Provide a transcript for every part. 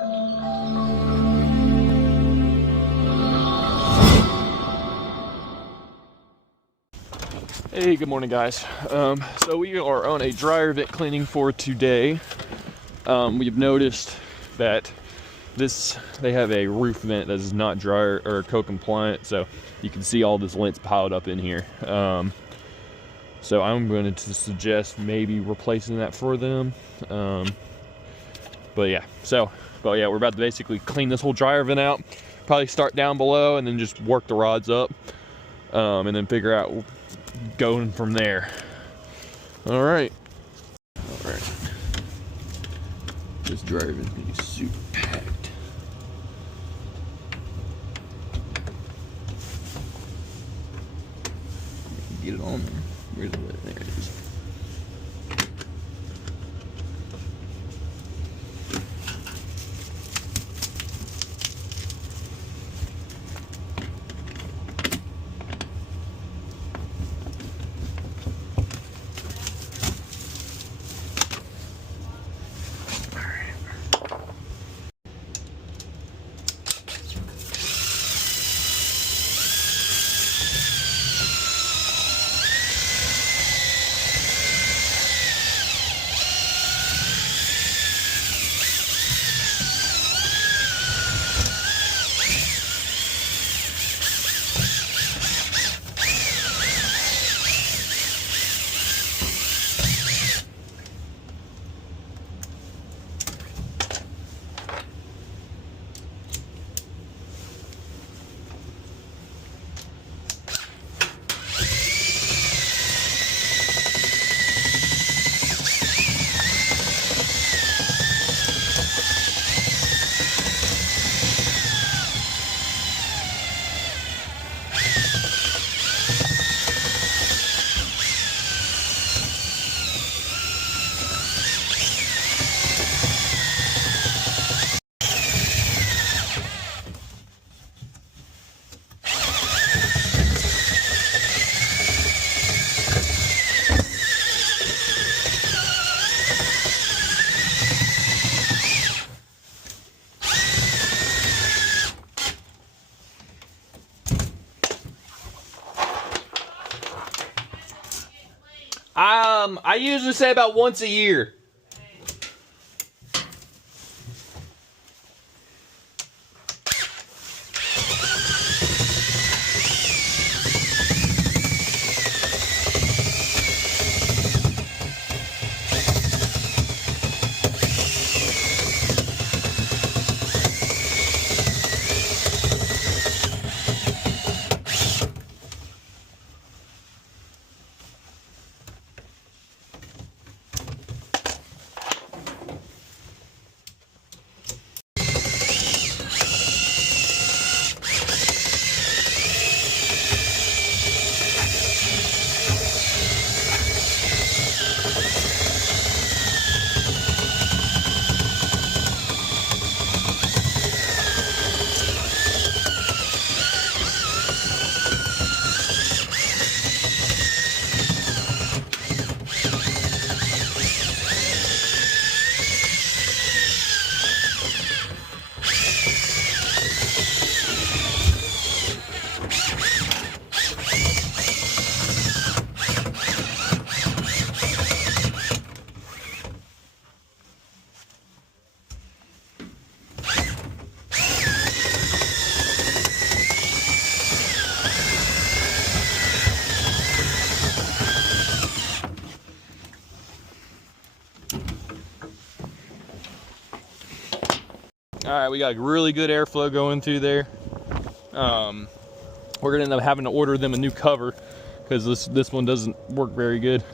Hey, good morning, guys. So we are on a dryer vent cleaning for today. We've noticed that they have a roof vent that is not dryer or code compliant, so you can see all this lint piled up in here. So I'm going to suggest maybe replacing that for them. But yeah, we're about to basically clean this whole dryer vent out. Probably start down below and then just work the rods up, and then figure out going from there. All right. This dryer vent is gonna be super packed. Get it on there. Where's the lid? There it is. I usually say about once a year. All right, we got really good airflow going through there. We're gonna end up having to order them a new cover because this one doesn't work very good,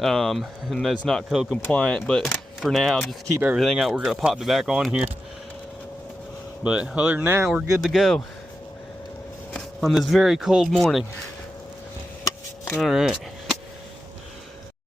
and that's not code compliant. But for now, just to keep everything out, we're gonna pop it back on here. But other than that, we're good to go on this very cold morning. All right.